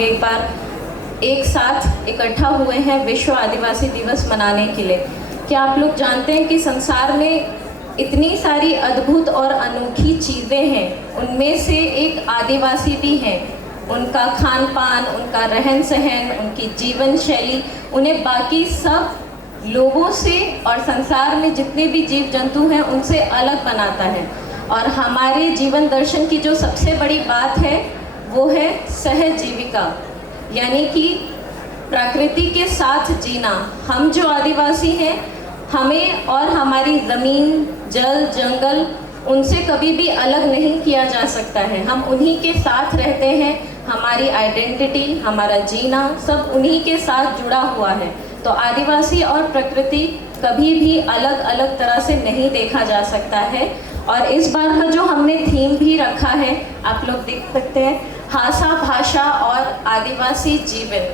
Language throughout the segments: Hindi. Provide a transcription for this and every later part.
लोग एक बार एक साथ इकट्ठा हुए हैं विश्व आदिवासी दिवस मनाने के लिए। क्या आप लोग जानते हैं कि संसार में इतनी सारी अद्भुत और अनोखी चीज़ें हैं, उनमें से एक आदिवासी भी हैं। उनका खान पान, उनका रहन सहन, उनकी जीवन शैली उन्हें बाकी सब लोगों से और संसार में जितने भी जीव जंतु हैं उनसे अलग बनाता है। और हमारे जीवन दर्शन की जो सबसे बड़ी बात है वो है सहजीविका, यानी कि प्रकृति के साथ जीना। हम जो आदिवासी हैं, हमें और हमारी ज़मीन, जल, जंगल उनसे कभी भी अलग नहीं किया जा सकता है। हम उन्हीं के साथ रहते हैं, हमारी आइडेंटिटी, हमारा जीना सब उन्हीं के साथ जुड़ा हुआ है। तो आदिवासी और प्रकृति कभी भी अलग अलग तरह से नहीं देखा जा सकता है। और इस बार का जो हमने थीम भी रखा है, आप लोग देख सकते हैं, हासा भाषा और आदिवासी जीवन।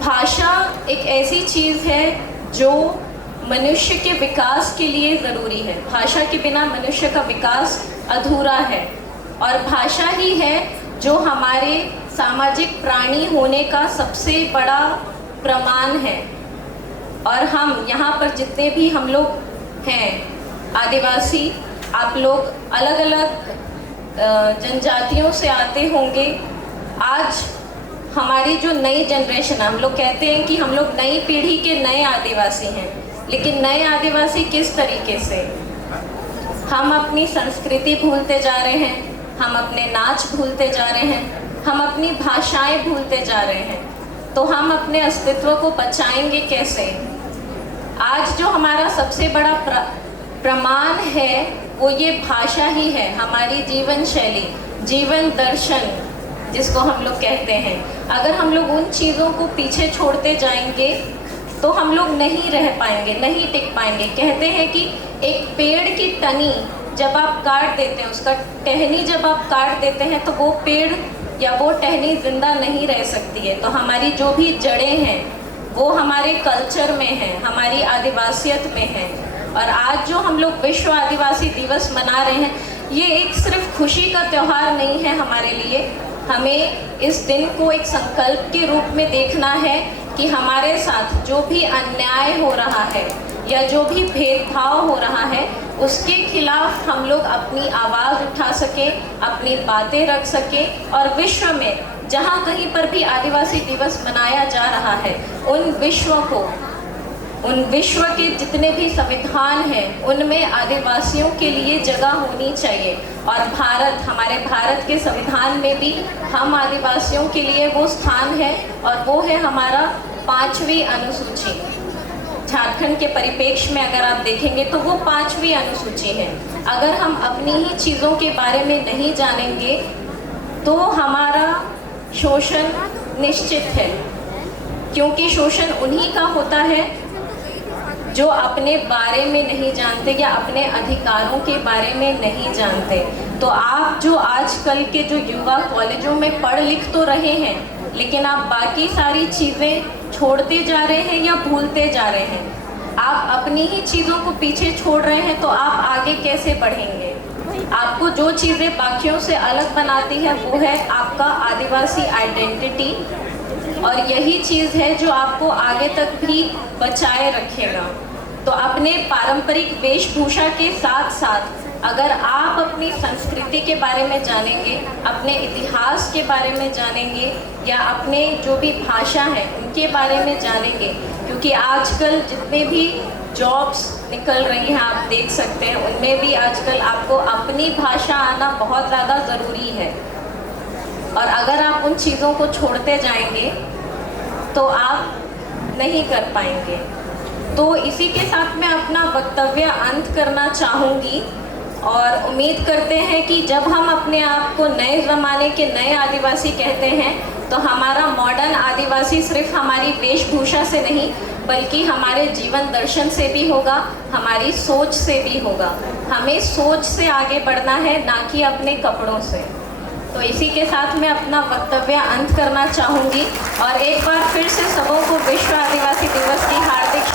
भाषा एक ऐसी चीज़ है जो मनुष्य के विकास के लिए ज़रूरी है। भाषा के बिना मनुष्य का विकास अधूरा है। और भाषा ही है जो हमारे सामाजिक प्राणी होने का सबसे बड़ा प्रमाण है। और हम यहाँ पर जितने भी हम लोग हैं आदिवासी, आप लोग अलग अलग जनजातियों से आते होंगे। आज हमारी जो नई जनरेशन है, हम लोग कहते हैं कि हम लोग नई पीढ़ी के नए आदिवासी हैं, लेकिन नए आदिवासी किस तरीके से? हम अपनी संस्कृति भूलते जा रहे हैं, हम अपने नाच भूलते जा रहे हैं, हम अपनी भाषाएं भूलते जा रहे हैं। तो हम अपने अस्तित्व को बचाएंगे कैसे? आज जो हमारा सबसे बड़ा प्रमाण है वो ये भाषा ही है, हमारी जीवन शैली, जीवन दर्शन जिसको हम लोग कहते हैं। अगर हम लोग उन चीज़ों को पीछे छोड़ते जाएंगे तो हम लोग नहीं रह पाएंगे, नहीं टिक पाएंगे। कहते हैं कि एक पेड़ की टहनी जब आप काट देते हैं, उसका टहनी जब आप काट देते हैं तो वो पेड़ या वो टहनी जिंदा नहीं रह सकती है। तो हमारी जो भी जड़ें हैं वो हमारे कल्चर में हैं, हमारी आदिवासियत में हैं। और आज जो हम लोग विश्व आदिवासी दिवस मना रहे हैं, ये एक सिर्फ खुशी का त्यौहार नहीं है हमारे लिए। हमें इस दिन को एक संकल्प के रूप में देखना है कि हमारे साथ जो भी अन्याय हो रहा है या जो भी भेदभाव हो रहा है उसके खिलाफ हम लोग अपनी आवाज़ उठा सकें, अपनी बातें रख सकें। और विश्व में जहाँ कहीं पर भी आदिवासी दिवस मनाया जा रहा है, उन विश्व के जितने भी संविधान हैं उनमें आदिवासियों के लिए जगह होनी चाहिए। और हमारे भारत के संविधान में भी हम आदिवासियों के लिए वो स्थान है, और वो है हमारा 5वीं अनुसूची। झारखंड के परिप्रेक्ष्य में अगर आप देखेंगे तो वो 5वीं अनुसूची है। अगर हम अपनी ही चीज़ों के बारे में नहीं जानेंगे तो हमारा शोषण निश्चित है, क्योंकि शोषण उन्हीं का होता है जो अपने बारे में नहीं जानते या अपने अधिकारों के बारे में नहीं जानते। तो आप जो आजकल के जो युवा कॉलेजों में पढ़ लिख तो रहे हैं, लेकिन आप बाकी सारी चीज़ें छोड़ते जा रहे हैं या भूलते जा रहे हैं। आप अपनी ही चीज़ों को पीछे छोड़ रहे हैं, तो आप आगे कैसे बढ़ेंगे? आपको जो चीज़ें बाकियों से अलग बनाती है वो है आपका आदिवासी आइडेंटिटी, और यही चीज़ है जो आपको आगे तक भी बचाए रखेगा। तो अपने पारंपरिक वेशभूषा के साथ साथ अगर आप अपनी संस्कृति के बारे में जानेंगे, अपने इतिहास के बारे में जानेंगे, या अपने जो भी भाषा है उनके बारे में जानेंगे, क्योंकि आजकल जितने भी जॉब्स निकल रही हैं आप देख सकते हैं, उनमें भी आजकल आपको अपनी भाषा आना बहुत ज़्यादा ज़रूरी है। और अगर आप उन चीज़ों को छोड़ते जाएंगे तो आप नहीं कर पाएंगे। तो इसी के साथ मैं अपना वक्तव्य अंत करना चाहूँगी, और उम्मीद करते हैं कि जब हम अपने आप को नए ज़माने के नए आदिवासी कहते हैं तो हमारा मॉडर्न आदिवासी सिर्फ हमारी वेशभूषा से नहीं बल्कि हमारे जीवन दर्शन से भी होगा, हमारी सोच से भी होगा। हमें सोच से आगे बढ़ना है, ना कि अपने कपड़ों से। तो इसी के साथ मैं अपना वक्तव्य अंत करना चाहूँगी, और एक बार फिर से सबों को विश्व आदिवासी दिवस की हार्दिक